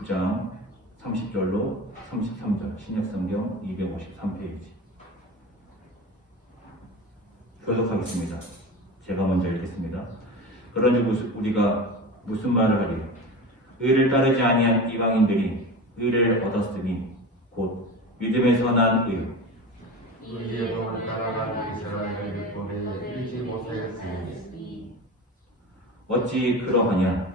9장 30절로 33절 신약성경 253페이지 교독하겠습니다. 제가 먼저 읽겠습니다. 그런즉 우리가 무슨 말을 하리요? 의를 따르지 아니한 이방인들이 의를 얻었으니 곧 믿음에서 난 의. 우리의 법을 따라간 이스라엘의 율법에 이르지 못하였으니 어찌 그러하냐?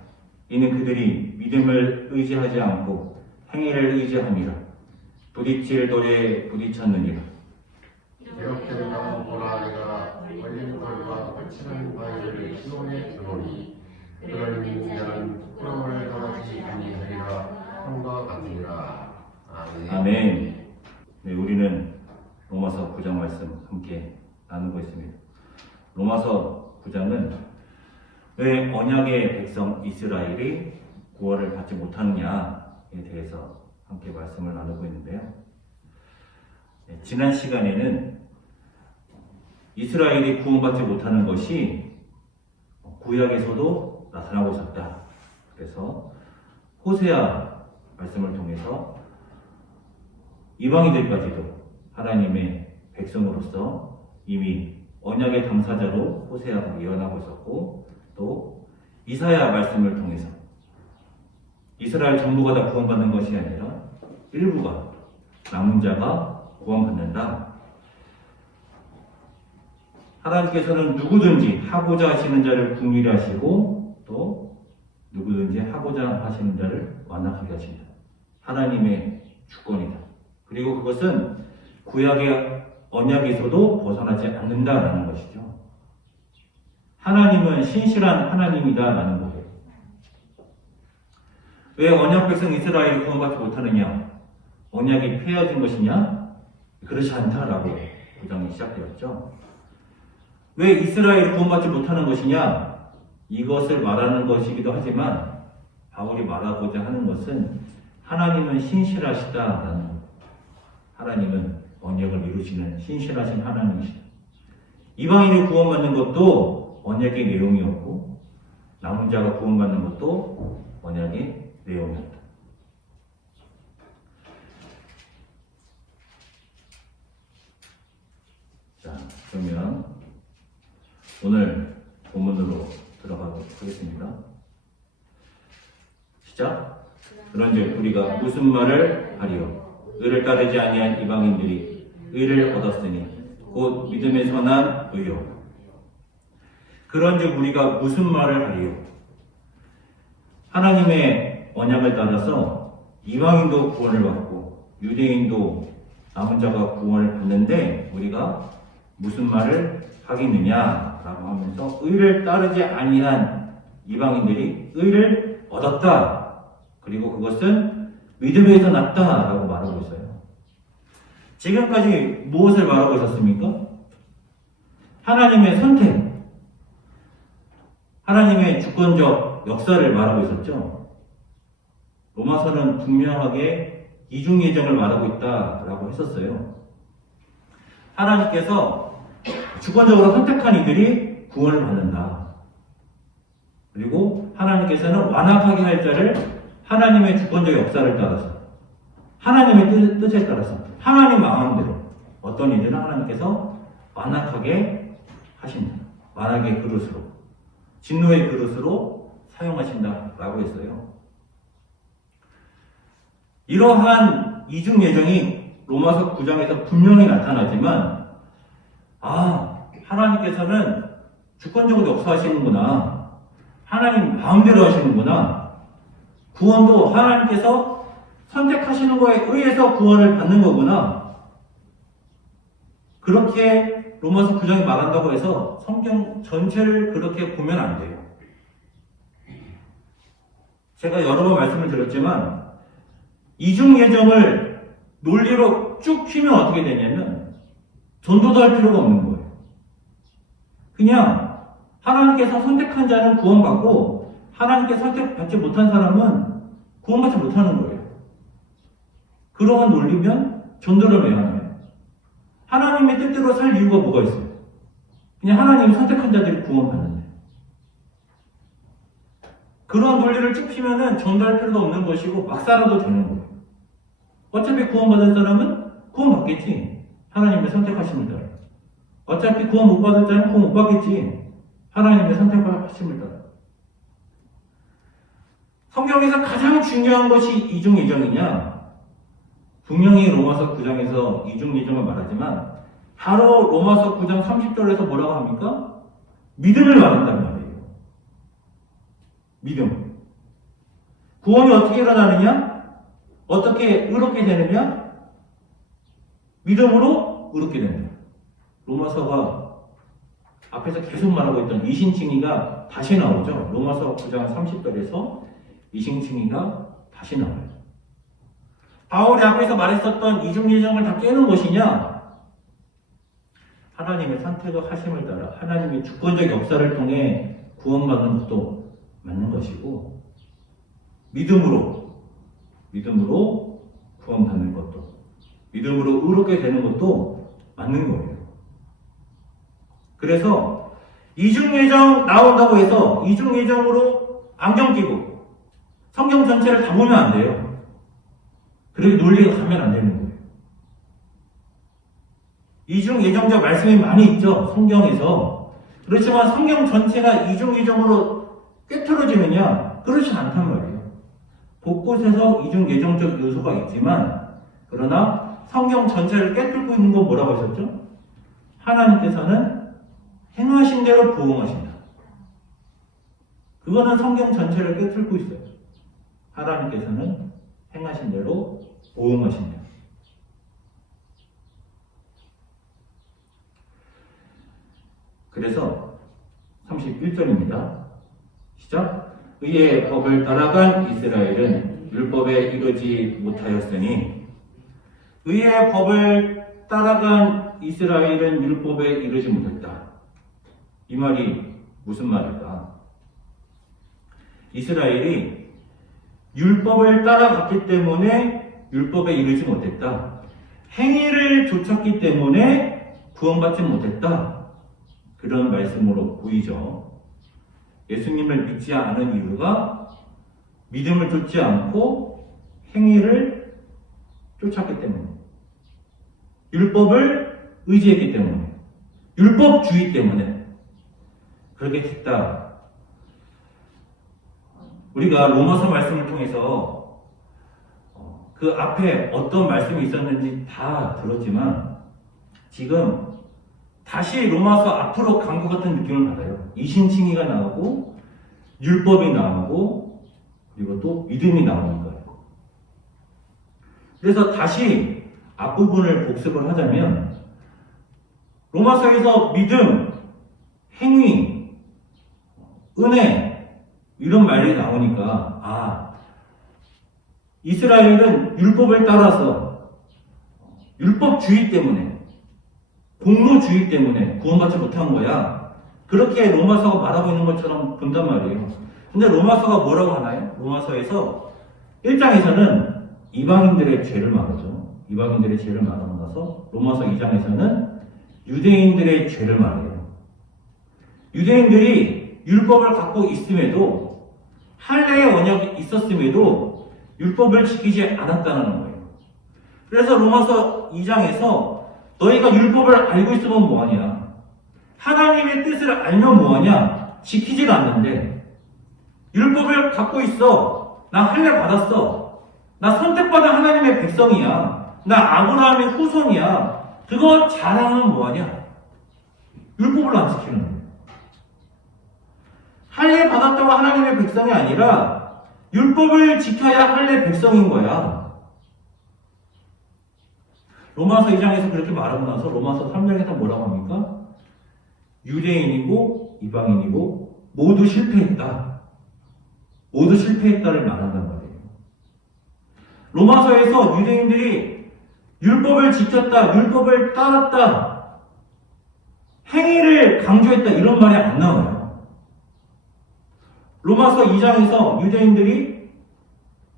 이는 그들이 믿음을 의지하지 않고 행위를 의지함이라. 부딪힐 돌에 부딪혔느니라. 이렇게 나무 보라 내가 걸린 돌과 거칠은 바위를 시온에 두노니 그를 믿는 자는 부끄러움을 당하지 아니하리라 함과 같으니라. 아멘. 아멘. 네, 우리는 로마서 9장 말씀 함께 나누고 있습니다. 로마서 9장은 왜 언약의 백성 이스라엘이 구원을 받지 못하느냐에 대해서 함께 말씀을 나누고 있는데요. 네, 지난 시간에는 이스라엘이 구원받지 못하는 것이 구약에서도 나타나고 있었다. 그래서 호세아 말씀을 통해서 이방인들까지도 하나님의 백성으로서 이미 언약의 당사자로 호세아가 예언하고 있었고, 또 이사야 말씀을 통해서 이스라엘 전부가 다 구원받는 것이 아니라 일부가, 남은 자가 구원받는다. 하나님께서는 누구든지 하고자 하시는 자를 긍휼히 하시고 또 누구든지 하고자 하시는 자를 완악하게 하신다. 하나님의 주권이다. 그리고 그것은 구약의 언약에서도 벗어나지 않는다라는 것이죠. 하나님은 신실한 하나님이다라는 거예요. 왜 언약 백성 이스라엘이 구원받지 못하느냐? 언약이 폐해진 것이냐? 그렇지 않다라고 구장이 시작되었죠. 왜 이스라엘이 구원받지 못하는 것이냐? 이것을 말하는 것이기도 하지만 바울이 말하고자 하는 것은 하나님은 신실하시다라는 것. 하나님은 언약을 이루시는 신실하신 하나님이시다. 이방인이 구원받는 것도 언약의 내용이었고 남은 자가 구원받는 것도 언약의 내용이었다. 자, 그러면 오늘 본문으로 들어가도록 하겠습니다. 시작. 그런즉 우리가 무슨 말을 하리요? 의를 따르지 아니한 이방인들이 의를 얻었으니 곧 믿음에서 난 의요. 그런즉 우리가 무슨 말을 하리요? 하나님의 언약을 따라서 이방인도 구원을 받고 유대인도 남은 자가 구원을 받는데 우리가 무슨 말을 하겠느냐라고 하면서 의를 따르지 아니한 이방인들이 의를 얻었다. 그리고 그것은 믿음에서 났다라고 말하고 있어요. 지금까지 무엇을 말하고 있었습니까? 하나님의 선택, 하나님의 주권적 역사를 말하고 있었죠. 로마서는 분명하게 이중 예정을 말하고 있다라고 했었어요. 하나님께서 주권적으로 선택한 이들이 구원을 받는다. 그리고 하나님께서는 완악하게 할 자를 하나님의 주권적 역사를 따라서 하나님의 뜻에 따라서 하나님 마음대로 어떤 이들은 하나님께서 완악하게 하신다. 완악의 그릇으로 진노의 그릇으로 사용하신다라고 했어요. 이러한 이중 예정이 로마서 9장에서 분명히 나타나지만 하나님께서는 주권적으로 역사하시는구나. 하나님 마음대로 하시는구나. 구원도 하나님께서 선택하시는 거에 의해서 구원을 받는 거구나. 그렇게 로마서 9장이 말한다고 해서 성경 전체를 그렇게 보면 안 돼요. 제가 여러 번 말씀을 드렸지만 이중 예정을 논리로 쭉 피면 어떻게 되냐면 전도도 할 필요가 없는 거예요. 그냥 하나님께서 선택한 자는 구원받고 하나님께 선택받지 못한 사람은 구원받지 못하는 거예요. 그러한 논리면 전도를 왜 하나요? 하나님의 뜻대로 살 이유가 뭐가 있어요? 그냥 하나님이 선택한 자들이 구원받는데. 그런 논리를 쭉 피면은 전도할 필요도 없는 것이고 막 살아도 되는 거예요. 어차피 구원받을 사람은 구원받겠지. 하나님의 선택하심을 따라. 어차피 구원 못 받을 자는 구원 못 받겠지. 하나님의 선택하심을 따라. 성경에서 가장 중요한 것이 이중 예정이냐? 분명히 로마서 9장에서 이중 예정을 말하지만 바로 로마서 9장 30절에서 뭐라고 합니까? 믿음을 말한단 말이에요. 믿음. 구원이 어떻게 일어나느냐? 어떻게 의롭게 되느냐? 믿음으로 의롭게 된다. 로마서가 앞에서 계속 말하고 있던 이신칭의가 다시 나오죠. 로마서 9장 30절에서 이신칭의가 다시 나와요. 바울이 앞에서 말했었던 이중 예정을 다 깨는 것이냐? 하나님의 선택을 하심을 따라 하나님의 주권적 역사를 통해 구원받는 것도 맞는 것이고 믿음으로 구원받는 것도 믿음으로 의롭게 되는 것도 맞는 거예요. 그래서 이중예정 나온다고 해서 이중예정으로 안경 끼고 성경 전체를 다 보면 안 돼요. 그렇게 논리가 가면 안 되는 거예요. 이중예정적 말씀이 많이 있죠. 성경에서. 그렇지만 성경 전체가 이중예정으로 꿰뚫어지느냐? 그렇지 않단 말이에요. 곳곳에서 이중예정적 요소가 있지만 그러나 성경 전체를 꿰뚫고 있는 건 뭐라고 하셨죠? 하나님께서는 행하신 대로 보응하신다. 그거는 성경 전체를 꿰뚫고 있어요. 하나님께서는 행하신 대로 보응하신다. 그래서 31절입니다. 시작. 의의 법을 따라간 이스라엘은 율법에 이르지 못하였으니 의의 법을 따라간 이스라엘은 율법에 이르지 못했다. 이 말이 무슨 말일까? 이스라엘이 율법을 따라갔기 때문에 율법에 이르지 못했다. 행위를 좇았기 때문에 구원받지 못했다. 그런 말씀으로 보이죠. 예수님을 믿지 않은 이유가 믿음을 좇지 않고 행위를 쫓았기 때문에, 율법을 의지했기 때문에, 율법주의 때문에 그렇게 됐다. 우리가 로마서 말씀을 통해서 그 앞에 어떤 말씀이 있었는지 다 들었지만 지금 다시 로마서 앞으로 간 것 같은 느낌을 받아요. 이신칭의가 나오고 율법이 나오고 그리고 또 믿음이 나오는 거예요. 그래서 다시 앞부분을 복습을 하자면 로마서에서 믿음, 행위, 은혜 이런 말이 나오니까 이스라엘은 율법을 따라서 율법주의 때문에 공로주의 때문에 구원받지 못한 거야. 그렇게 로마서가 말하고 있는 것처럼 본단 말이에요. 근데 로마서가 뭐라고 하나요? 로마서에서 1장에서는 이방인들의 죄를 말하죠. 이방인들의 죄를 말하고 나서 로마서 2장에서는 유대인들의 죄를 말해요. 유대인들이 율법을 갖고 있음에도 할례의 언약이 있었음에도 율법을 지키지 않았다는 거예요. 그래서 로마서 2장에서 너희가 율법을 알고 있으면 뭐하냐? 하나님의 뜻을 알면 뭐하냐? 지키질 않는데 율법을 갖고 있어. 나 할례 받았어. 나 선택받은 하나님의 백성이야. 나 아브라함의 후손이야. 그거 자랑은 뭐하냐? 율법을 안 지키는 거예요. 할례 받았다고 하나님의 백성이 아니라 율법을 지켜야 할례 백성인 거야. 로마서 2장에서 그렇게 말하고 나서 로마서 3장에서 뭐라고 합니까? 유대인이고 이방인이고 모두 실패했다. 모두 실패했다를 말한단 말이에요. 로마서에서 유대인들이 율법을 지켰다, 율법을 따랐다, 행위를 강조했다 이런 말이 안 나와요. 로마서 2장에서 유대인들이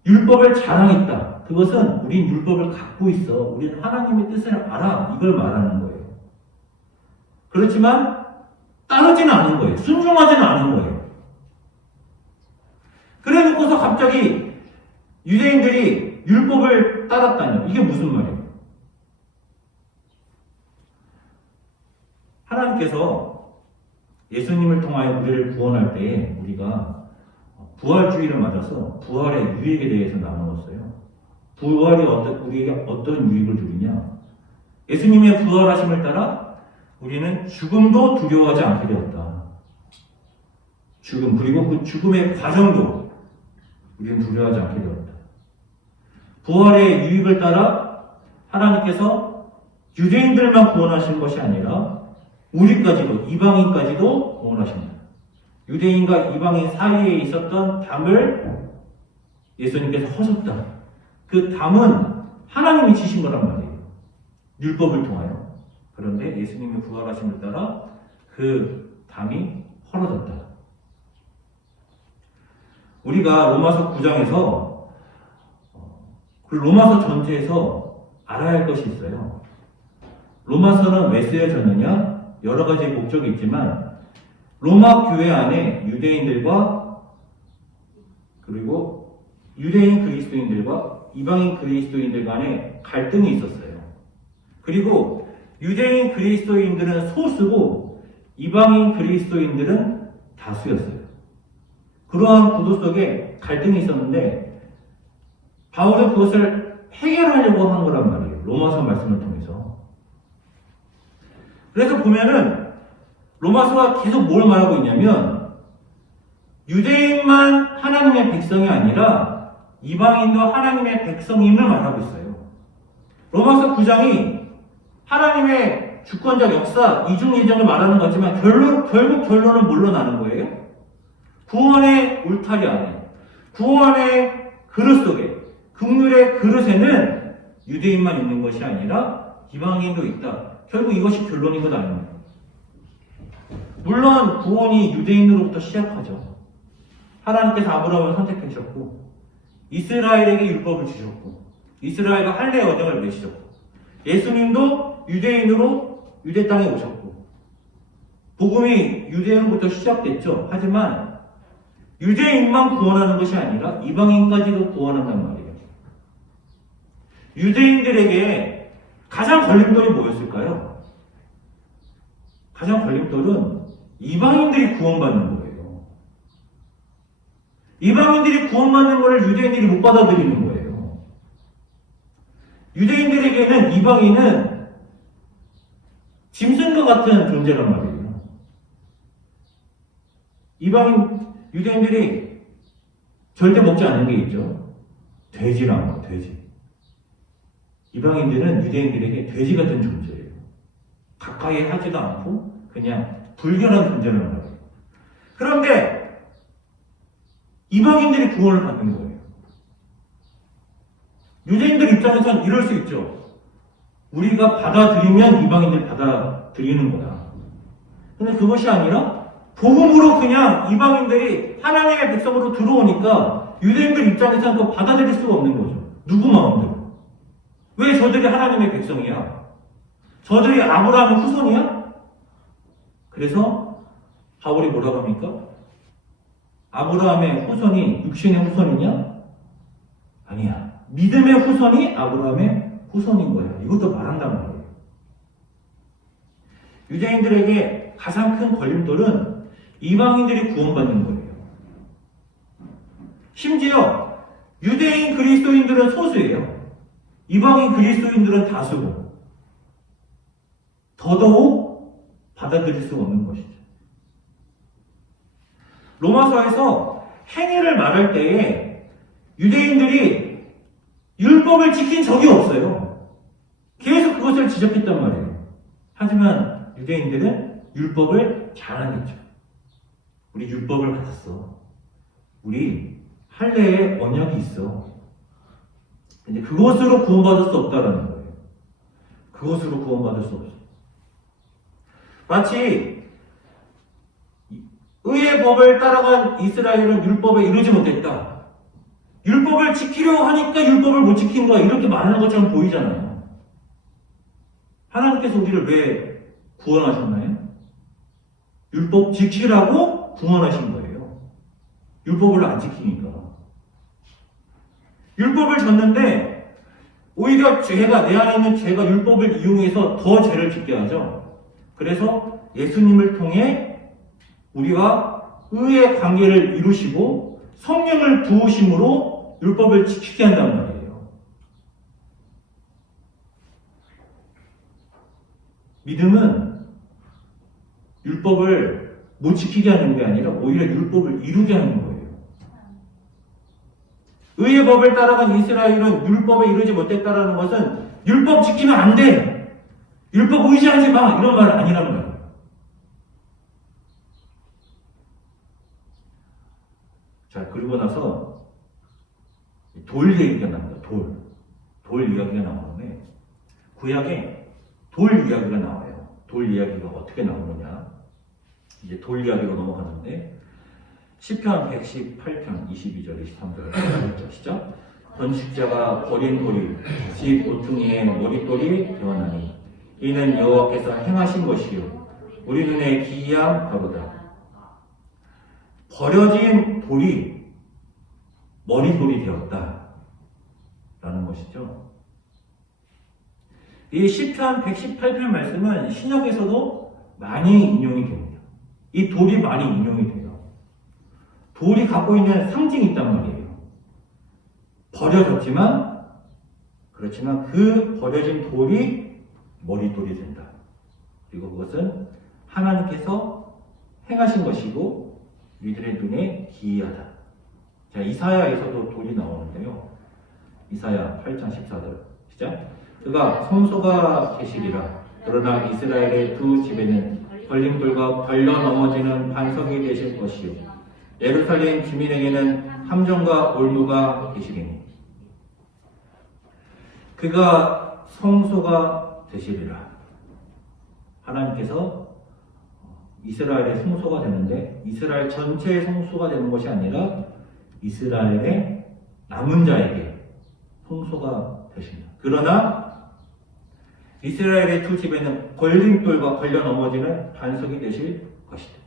율법을 자랑했다. 그것은 우린 율법을 갖고 있어. 우리는 하나님의 뜻을 알아. 이걸 말하는 거예요. 그렇지만 따르지는 않은 거예요. 순종하지는 않은 거예요. 그래 놓고서 갑자기 유대인들이 율법을 따랐다뇨. 이게 무슨 말이에요? 하나님께서 예수님을 통하여 우리를 구원할 때에 우리가 부활주의를 맞아서 부활의 유익에 대해서 나누었어요. 부활이 우리에게 어떤 유익을 주느냐? 예수님의 부활하심을 따라 우리는 죽음도 두려워하지 않게 되었다. 죽음, 그리고 그 죽음의 과정도 우리는 두려워하지 않게 되었다. 부활의 유익을 따라 하나님께서 유대인들만 구원하신 것이 아니라 우리까지도, 이방인까지도 구원하십니다. 유대인과 이방인 사이에 있었던 담을 예수님께서 허셨다. 그 담은 하나님이 치신 거란 말이에요. 율법을 통하여. 그런데 예수님의 부활하심을 따라 그 담이 헐어졌다. 우리가 로마서 9장에서 그 로마서 전체에서 알아야 할 것이 있어요. 로마서는 왜 쓰여졌느냐? 여러 가지 목적이 있지만 로마 교회 안에 유대인들과 그리고 유대인 그리스도인들과 이방인 그리스도인들 간에 갈등이 있었어요. 그리고 유대인 그리스도인들은 소수고 이방인 그리스도인들은 다수였어요. 그러한 구도 속에 갈등이 있었는데 바울은 그것을 해결하려고 한 거란 말이에요. 로마서 말씀을 통해서. 그래서 보면은 로마서가 계속 뭘 말하고 있냐면 유대인만 하나님의 백성이 아니라 이방인도 하나님의 백성임을 말하고 있어요. 로마서 9장이 하나님의 주권적 역사, 이중 예정을 말하는 것 같지만 결국 결론은 뭘로 나는 거예요? 구원의 울타리 안에, 구원의 그릇 속에, 긍휼의 그릇에는 유대인만 있는 것이 아니라 이방인도 있다. 결국 이것이 결론인 것 아닙니까? 물론 구원이 유대인으로부터 시작하죠. 하나님께서 아브라함을 선택하셨고 이스라엘에게 율법을 주셨고 이스라엘과 할례의 언약을 맺으셨고 예수님도 유대인으로 유대 땅에 오셨고 복음이 유대인으로부터 시작됐죠. 하지만 유대인만 구원하는 것이 아니라 이방인까지도 구원한단 말이에요. 유대인들에게 가장 걸림돌이 뭐였을까요? 가장 걸림돌은 이방인들이 구원받는 거예요. 이방인들이 구원받는 것을 유대인들이 못 받아들이는 거예요. 유대인들에게는 이방인은 짐승과 같은 존재란 말이에요. 유대인들이 절대 먹지 않는 게 있죠. 돼지란 거, 돼지. 이방인들은 유대인들에게 돼지 같은 존재예요. 가까이 하지도 않고 그냥 불결한 존재란 말이에요. 그런데 이방인들이 구원을 받는 거예요. 유대인들 입장에서는 이럴 수 있죠. 우리가 받아들이면 이방인들 받아들이는 거야. 근데 그것이 아니라 복음으로 그냥 이방인들이 하나님의 백성으로 들어오니까 유대인들 입장에서는 그거 받아들일 수가 없는 거죠. 누구 마음대로. 왜 저들이 하나님의 백성이야? 저들이 아브라함의 후손이야? 그래서 바울이 뭐라고 합니까? 아브라함의 후손이 육신의 후손이냐? 아니야. 믿음의 후손이 아브라함의 후손인 거야. 이것도 말한단 말이에요. 유대인들에게 가장 큰 걸림돌은 이방인들이 구원받는 거예요. 심지어 유대인 그리스도인들은 소수예요. 이방인 그리스도인들은 다수고 더더욱 받아들일 수 없는 것이죠. 로마서에서 행위를 말할 때에 유대인들이 율법을 지킨 적이 없어요. 계속 그것을 지적했단 말이에요. 하지만 유대인들은 율법을 자랑했죠. 우리 율법을 받았어. 우리 할례의 언약이 있어. 근데 그것으로 구원받을 수 없다라는 거예요. 그것으로 구원받을 수 없어. 마치 의의 법을 따라간 이스라엘은 율법에 이르지 못했다. 율법을 지키려고 하니까 율법을 못 지킨 거야. 이렇게 말하는 것처럼 보이잖아요. 하나님께서 우리를 왜 구원하셨나요? 율법 지키라고 구원하신 거예요. 율법을 안 지키니까. 율법을 줬는데 오히려 죄가, 내 안에 있는 죄가 율법을 이용해서 더 죄를 짓게 하죠. 그래서 예수님을 통해 우리가 의의 관계를 이루시고 성령을 부으심으로 율법을 지키게 한단 말이에요. 믿음은 율법을 못 지키게 하는 게 아니라 오히려 율법을 이루게 하는 거예요. 의의 법을 따라간 이스라엘은 율법에 이르지 못했다라는 것은 율법 지키면 안 돼! 율법 의지하지 마! 이런 말 아니란 말이에요. 자, 그리고 나서 돌 얘기가 나옵니다. 돌 이야기가 나오는데 구약에 돌 이야기가 나와요. 돌 이야기가 어떻게 나오느냐. 이제 돌 이야기로 넘어가는데 시편 118편 22절 23절 시작. 번식자가 버린 돌이 집 모퉁이의 머릿돌이 되었나니 이는 여호와께서 행하신 것이요 우리 눈에 기이한 바로다. 버려진 돌이 머릿돌이 되었다 라는 것이죠. 이 시편 118편 말씀은 신약에서도 많이 인용이 됩니다. 이 돌이 많이 인용이 돼요. 돌이 갖고 있는 상징이 있단 말이에요. 버려졌지만 그렇지만 그 버려진 돌이 머릿돌이 된다. 그리고 그것은 하나님께서 행하신 것이고 우리들의 눈에 기이하다. 자, 이사야에서도 돌이 나오는데요. 이사야 8장 14절 시작. 그가 성소가 계시리라. 그러나 이스라엘의 두 집에는 걸림돌과 걸려 넘어지는 반석이 되실 것이요 예루살렘 주민에게는 함정과 올무가 계시리니 그가 성소가 되시리라. 하나님께서 이스라엘의 성소가 되는데 이스라엘 전체의 성소가 되는 것이 아니라 이스라엘의 남은 자에게 성소가 되십니다. 그러나 이스라엘의 두 집에는 걸림돌과 걸려 넘어지는 반석이 되실 것이다.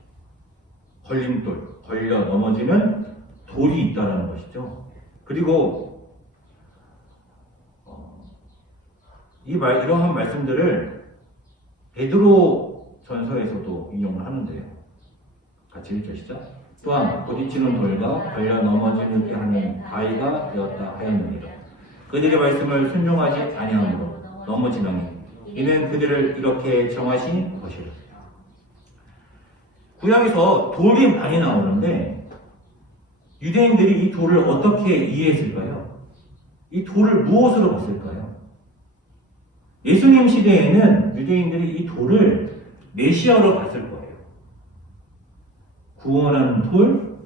걸림돌, 걸려 넘어지는 돌이 있다는 것이죠. 그리고 이러한 말씀들을 베드로 전서에서도 인용을 하는데요. 같이 읽으시죠. 또한 부딪히는 돌과 걸려 넘어지게 하는 바위가 되었다 하였느니라. 그들의 말씀을 순종하지 아니함으로 넘어지나니 이는 그들을 이렇게 정하신 것이라. 구약에서 돌이 많이 나오는데 유대인들이 이 돌을 어떻게 이해했을까요? 이 돌을 무엇으로 봤을까요? 예수님 시대에는 유대인들이 이 돌을 메시아로 봤을 거예요. 구원하는 돌,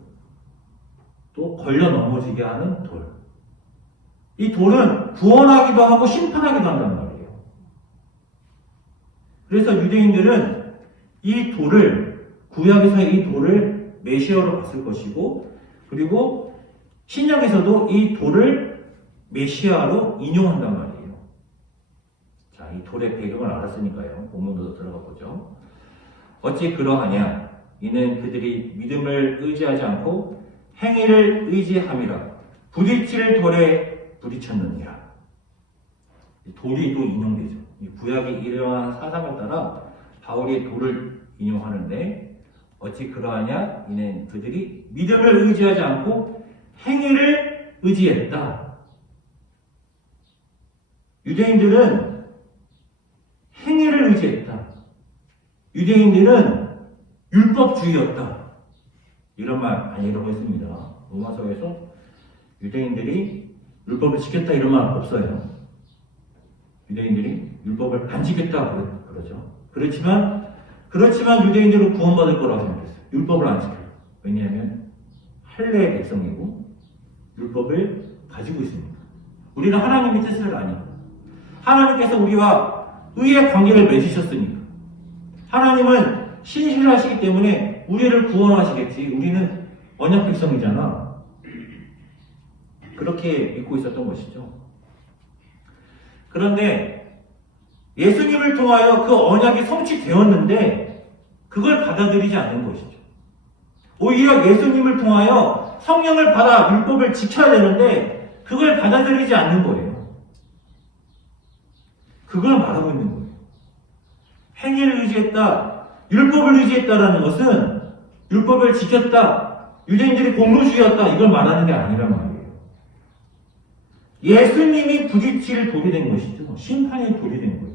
또 걸려 넘어지게 하는 돌. 이 돌은 구원하기도 하고 심판하기도 한단 말이에요. 그래서 유대인들은 이 돌을, 구약에서의 이 돌을 메시아로 봤을 것이고, 그리고 신약에서도 이 돌을 메시아로 인용한단 말이에요. 자, 이 돌의 배경을 알았으니까요. 본문으로 들어가 보죠. 어찌 그러하냐? 이는 그들이 믿음을 의지하지 않고 행위를 의지함이라. 부딪힐 돌에 부딪혔느니라. 돌이 또 인용되죠. 이 구약이 이러한 사상을 따라 바울이 돌을 인용하는데 어찌 그러하냐? 이는 그들이 믿음을 의지하지 않고 행위를 의지했다. 유대인들은 행위를 의지했다. 유대인들은 율법주의였다. 이런 말 아니라고 했습니다. 로마서에서 유대인들이 율법을 지켰다 이런 말 없어요. 유대인들이 율법을 안 지켰다 그러죠. 그렇지만 유대인들은 구원받을 거라고 생각했어요. 율법을 안 지켜요. 왜냐하면 할례의 백성이고 율법을 가지고 있습니다. 우리는 하나님의 뜻을 아니까. 하나님께서 우리와 의의 관계를 맺으셨으니까. 하나님은 신실하시기 때문에 우리를 구원하시겠지. 우리는 언약 백성이잖아. 그렇게 믿고 있었던 것이죠. 그런데 예수님을 통하여 그 언약이 성취되었는데 그걸 받아들이지 않는 것이죠. 오히려 예수님을 통하여 성령을 받아 율법을 지켜야 되는데 그걸 받아들이지 않는 거예요. 그걸 말하고 있는 거예요. 행위를 의지했다, 율법을 의지했다라는 것은 율법을 지켰다, 유대인들이 공로주의였다, 이걸 말하는 게 아니란 말이에요. 예수님이 부딪힐 돌이 된 것이죠. 심판의 돌이 된 거예요.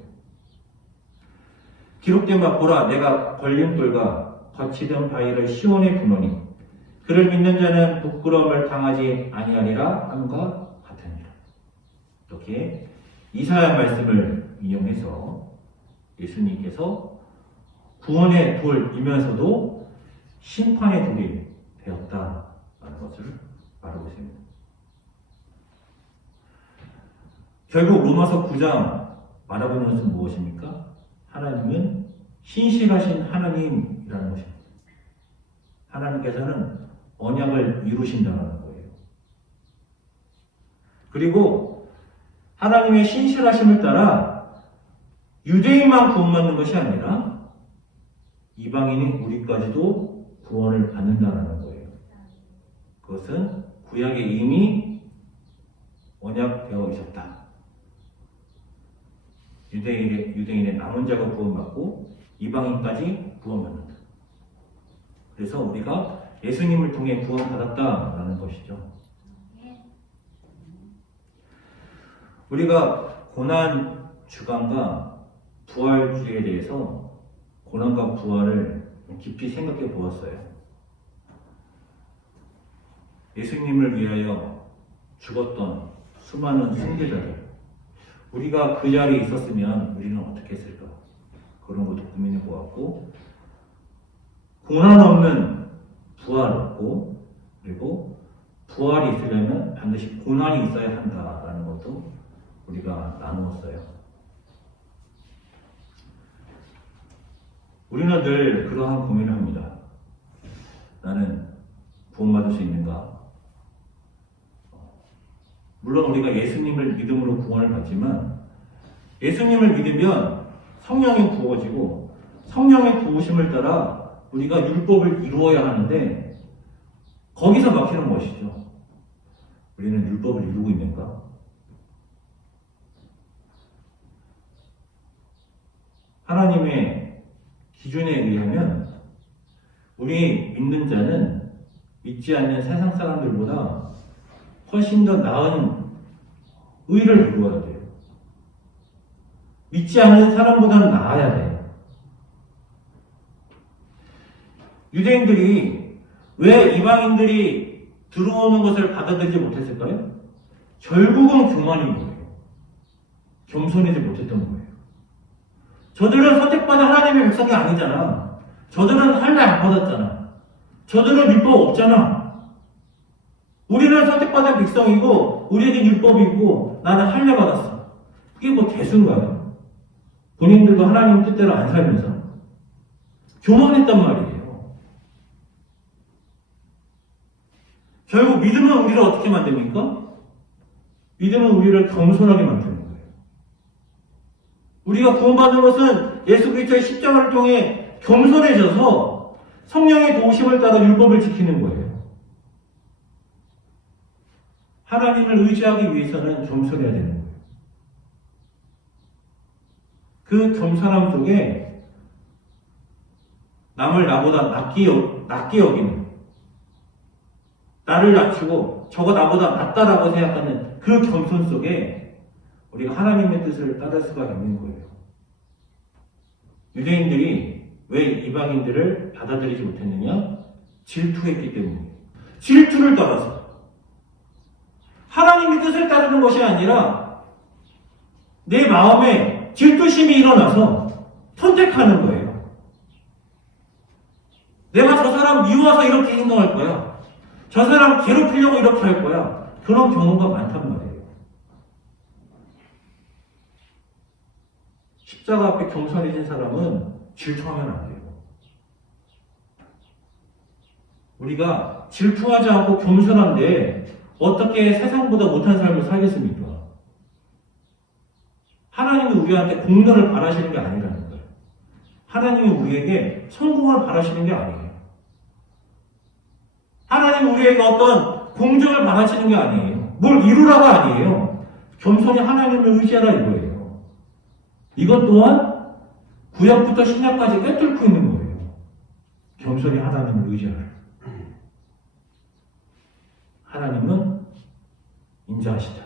기록된 바 보라, 내가 걸림돌과 거치던 바위를 시온에 두노니 그를 믿는 자는 부끄러움을 당하지 아니하리라 함과 같으니라. 이렇게 이사야 말씀을 인용해서 예수님께서 구원의 돌이면서도 심판의 돌이 되었다라는 것을 말하고 있습니다. 결국 로마서 9장 말하고 있는 것은 무엇입니까? 하나님은 신실하신 하나님이라는 것입니다. 하나님께서는 언약을 이루신다는 거예요. 그리고 하나님의 신실하심을 따라 유대인만 구원받는 것이 아니라 이방인인 우리까지도 구원을 받는다는 거예요. 그것은 구약에 이미 언약되어 있었다. 유대인의 남은 자가 구원받고 이방인까지 구원받는다. 그래서 우리가 예수님을 통해 구원받았다라는 것이죠. 우리가 고난 주간과 부활주일에 대해서 고난과 부활을 깊이 생각해 보았어요. 예수님을 위하여 죽었던 수많은 승제자들, 우리가 그 자리에 있었으면 우리는 어떻게 했을까? 그런 것도 고민해 보았고, 고난 없는 부활 없고, 그리고 부활이 있으려면 반드시 고난이 있어야 한다라는 것도 우리가 나누었어요. 우리는 늘 그러한 고민을 합니다. 나는 구원받을 수 있는가? 물론 우리가 예수님을 믿음으로 구원을 받지만 예수님을 믿으면 성령이 부어지고 성령의 부으심을 따라 우리가 율법을 이루어야 하는데 거기서 막히는 것이죠. 우리는 율법을 이루고 있는가? 하나님의 기준에 의하면 우리 믿는 자는 믿지 않는 세상 사람들보다 훨씬 더 나은 의를 이루어야 돼요. 믿지 않는 사람보다는 나아야 돼요. 유대인들이 왜 이방인들이 들어오는 것을 받아들이지 못했을까요? 결국은 교만인 거예요. 겸손하지 못했던 거예요. 저들은 선택받은 하나님의 백성이 아니잖아. 저들은 할례 안 받았잖아. 저들은 율법 없잖아. 우리는 선택받은 백성이고 우리에게 율법이 있고 나는 할례 받았어. 그게 뭐 대수인가요? 본인들도 하나님 뜻대로 안 살면서 교만했단 말이에요. 결국 믿음은 우리를 어떻게 만듭니까? 믿음은 우리를 겸손하게 만드는 거예요. 우리가 구원받는 것은 예수 그리스도의 십자가를 통해 겸손해져서 성령의 도우심을 따라 율법을 지키는 거예요. 하나님을 의지하기 위해서는 겸손해야 되는 거예요. 그 겸손함 속에 남을 나보다 낮게 여기는, 나를 낮추고 저거 나보다 낫다라고 생각하는 그 겸손 속에 우리가 하나님의 뜻을 따를 수가 있는 거예요. 유대인들이 왜 이방인들을 받아들이지 못했느냐? 질투했기 때문이에요. 질투를 따라서. 하나님의 뜻을 따르는 것이 아니라 내 마음에 질투심이 일어나서 선택하는 거예요. 내가 저 사람 미워서 이렇게 행동할 거야. 저 사람 괴롭히려고 이렇게 할 거야. 그런 경우가 많단 말이에요. 십자가 앞에 겸손해진 사람은 질투하면 안 돼요. 우리가 질투하지 않고 겸손한데 어떻게 세상보다 못한 삶을 살겠습니까? 하나님이 우리한테 공로를 바라시는 게 아니라는 거예요. 하나님이 우리에게 성공을 바라시는 게 아니에요. 하나님이 우리에게 어떤 공정을 바라시는 게 아니에요. 뭘 이루라가 아니에요. 겸손히 하나님을 의지하라 이거예요. 이것 또한 구약부터 신약까지 꿰뚫고 있는 거예요. 겸손히 하나님을 의지하라. 하나님은 인자하시다.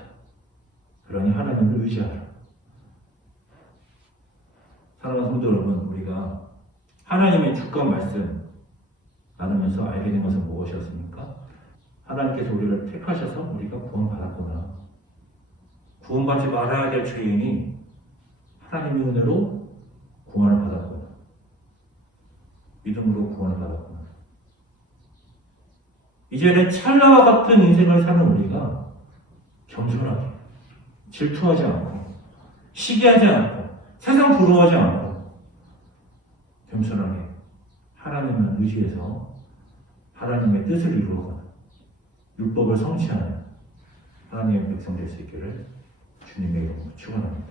그러니 하나님을 의지하라. 사랑하는 성도 여러분, 우리가 하나님의 주권 말씀 나누면서 알게 된 것은 무엇이었습니까? 하나님께서 우리를 택하셔서 우리가 구원받았구나. 구원받지 말아야 될 죄인이 하나님의 은혜로 구원을 받았구나. 믿음으로 구원을 받았구나. 이제는 찰나와 같은 인생을 사는 우리가 겸손하게, 질투하지 않고, 시기하지 않고, 세상 부러워하지 않고, 겸손하게 하나님을 의지해서 하나님의 뜻을 이루어가는, 율법을 성취하는 하나님의 백성 될 수 있기를 주님의 이름으로 축원합니다.